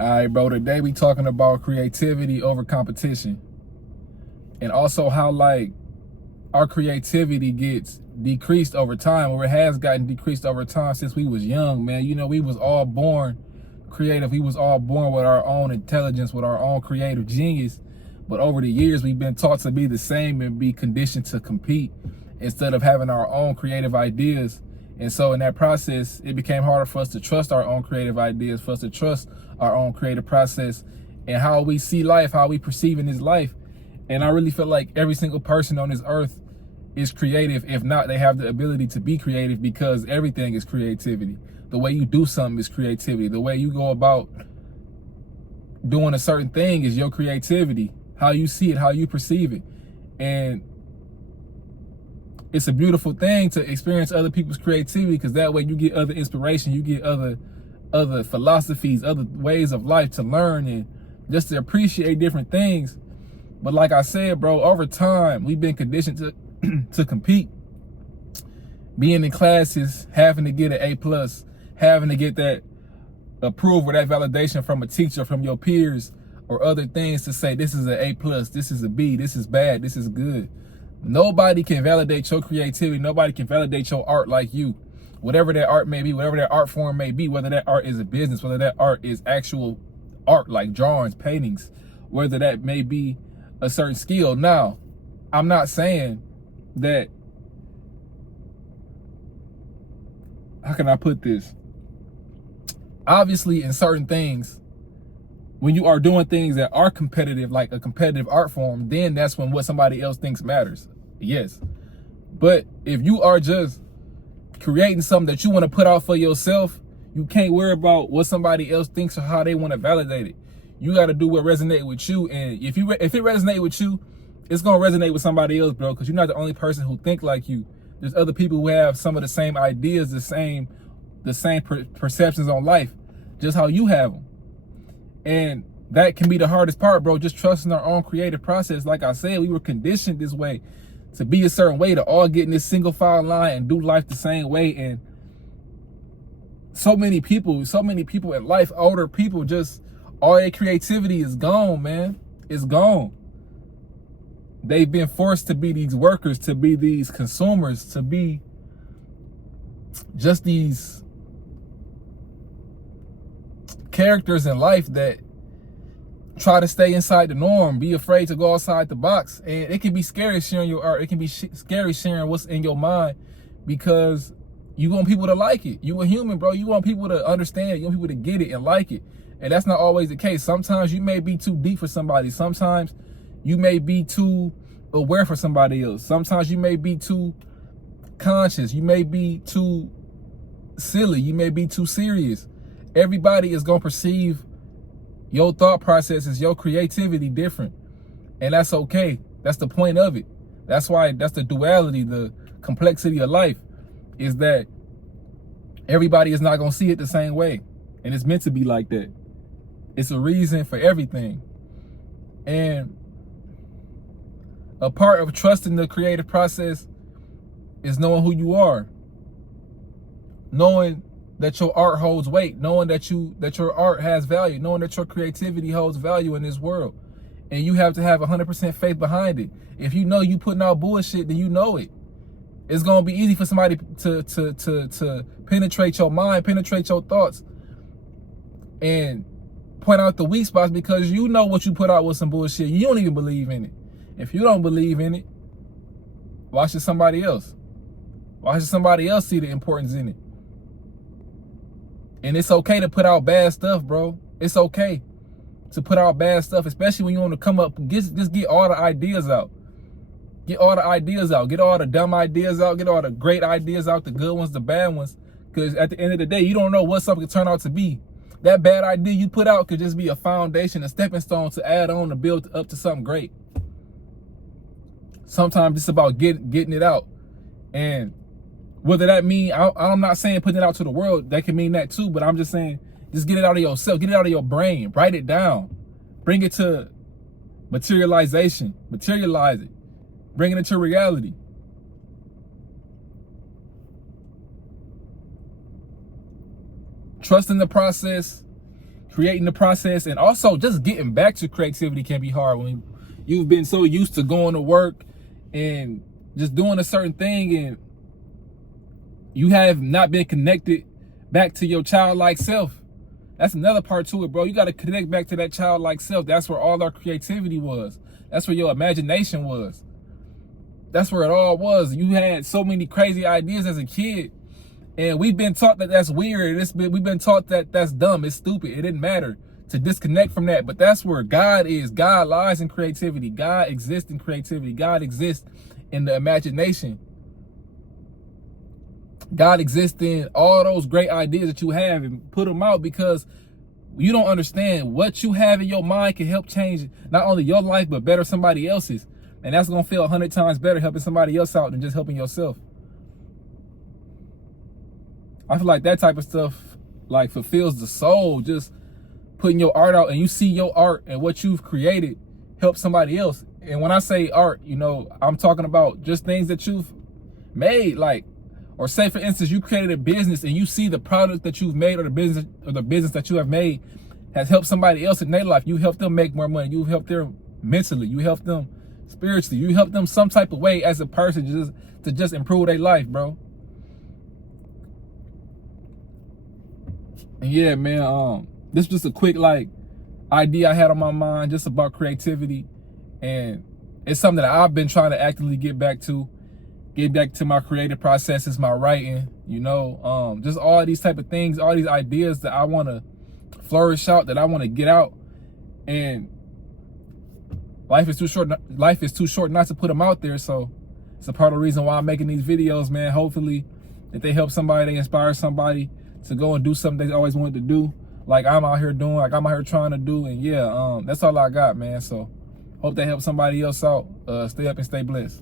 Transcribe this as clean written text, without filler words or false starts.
All right, bro, today we talking about creativity over competition. And also how like our creativity gets decreased over time, or it has gotten decreased over time since we was young, man. You know, we was all born creative. We was all born with our own intelligence, with our own creative genius. But over the years, we've been taught to be the same and be conditioned to compete instead of having our own creative ideas. And so in that process, it became harder for us to trust our own creative ideas, for us to trust our own creative process and how we see life, how we perceive in this life. And I really feel like every single person on this earth is creative. If not, they have the ability to be creative, because everything is creativity. The way you do something is creativity. The way you go about doing a certain thing is your creativity. How you see it, how you perceive it. And it's a beautiful thing to experience other people's creativity, because that way you get other inspiration, you get other philosophies, other ways of life to learn and just to appreciate different things. But like I said, bro, over time, we've been conditioned to compete. Being in classes, having to get an A+, having to get that approval, that validation from a teacher, from your peers, or other things to say, this is an A+, this is a B, this is bad, this is good. Nobody can validate your creativity. Nobody can validate your art like you. Whatever that art may be, whatever that art form may be, whether that art is a business, whether that art is actual art like drawings, paintings, whether that may be a certain skill. Now, I'm not saying that, how can I put this? Obviously, in certain things, when you are doing things that are competitive, like a competitive art form, then that's when what somebody else thinks matters. Yes. But if you are just creating something that you want to put out for yourself, you can't worry about what somebody else thinks or how they want to validate it. You got to do what resonates with you. And if it resonates with you, it's going to resonate with somebody else, bro, because you're not the only person who think like you. There's other people who have some of the same ideas, the same perceptions on life, just how you have them. And that can be the hardest part, bro, just trusting our own creative process. Like I said, we were conditioned this way, to be a certain way, to all get in this single file line and do life the same way. And so many people in life, older people, just all their creativity is gone, man. It's gone. They've been forced to be these workers, to be these consumers, to be just these characters in life that try to stay inside the norm, be afraid to go outside the box. And it can be scary sharing your art. It can be scary sharing what's in your mind, because you want people to like it. You a human, bro. You want people to understand it. You want people to get it and like it. And that's not always the case. Sometimes you may be too deep for somebody. Sometimes you may be too aware for somebody else. Sometimes you may be too conscious. You may be too silly. You may be too serious. Everybody is going to perceive your thought processes, your creativity different. And that's okay. That's the point of it. That's why, that's the duality, the complexity of life, is that everybody is not going to see it the same way. And it's meant to be like that. It's a reason for everything. And a part of trusting the creative process is knowing who you are. Knowing that your art holds weight, knowing that your art has value, knowing that your creativity holds value in this world. And you have to have 100% faith behind it. If you know you putting out bullshit, then you know it. It's gonna be easy for somebody to penetrate your mind, penetrate your thoughts, and point out the weak spots, because you know what you put out was some bullshit. You don't even believe in it. If you don't believe in it, why should somebody else? Why should somebody else see the importance in it? And it's okay to put out bad stuff, bro. It's okay to put out bad stuff, especially when you want to come up, just get all the ideas out. Get all the ideas out. Get all the dumb ideas out. Get all the great ideas out, the good ones, the bad ones. Because at the end of the day, you don't know what something could turn out to be. That bad idea you put out could just be a foundation, a stepping stone to add on to build up to something great. Sometimes it's about getting it out. And whether that mean, I'm not saying putting it out to the world, that can mean that too, but I'm just saying, just get it out of yourself, get it out of your brain, write it down, bring it to materialization, materialize it, bring it into reality. Trusting the process creating the process, and also just getting back to creativity can be hard when you've been so used to going to work and just doing a certain thing, and you have not been connected back to your childlike self. That's another part to it, bro. You got to connect back to that childlike self. That's where all our creativity was. That's where your imagination was. That's where it all was. You had so many crazy ideas as a kid, and we've been taught that that's weird. We've been taught that that's dumb. It's stupid. It didn't matter to disconnect from that. But that's where God is. God lies in creativity. God exists in creativity. God exists in the imagination. God exists in all those great ideas that you have, and put them out, because you don't understand what you have in your mind can help change not only your life, but better somebody else's. And that's going to feel 100 times better helping somebody else out than just helping yourself. I feel like that type of stuff like fulfills the soul, just putting your art out and you see your art and what you've created help somebody else. And when I say art, you know, I'm talking about just things that you've made, like, or say for instance, you created a business and you see the product that you've made, or the business that you have made has helped somebody else in their life. You helped them make more money. You helped them mentally. You helped them spiritually. You helped them some type of way as a person to just improve their life, bro. And yeah, man, this is just a quick like idea I had on my mind just about creativity, and it's something that I've been trying to actively get back to my creative processes, my writing, you know, just all these type of things, all these ideas that I want to flourish out, that I want to get out. And life is too short not to put them out there. So it's a part of the reason why I'm making these videos, man. Hopefully if they help somebody, they inspire somebody to go and do something they always wanted to do, like I'm out here doing, like I'm out here trying to do. And yeah, that's all I got, man. So hope they help somebody else out. Stay up and stay blessed.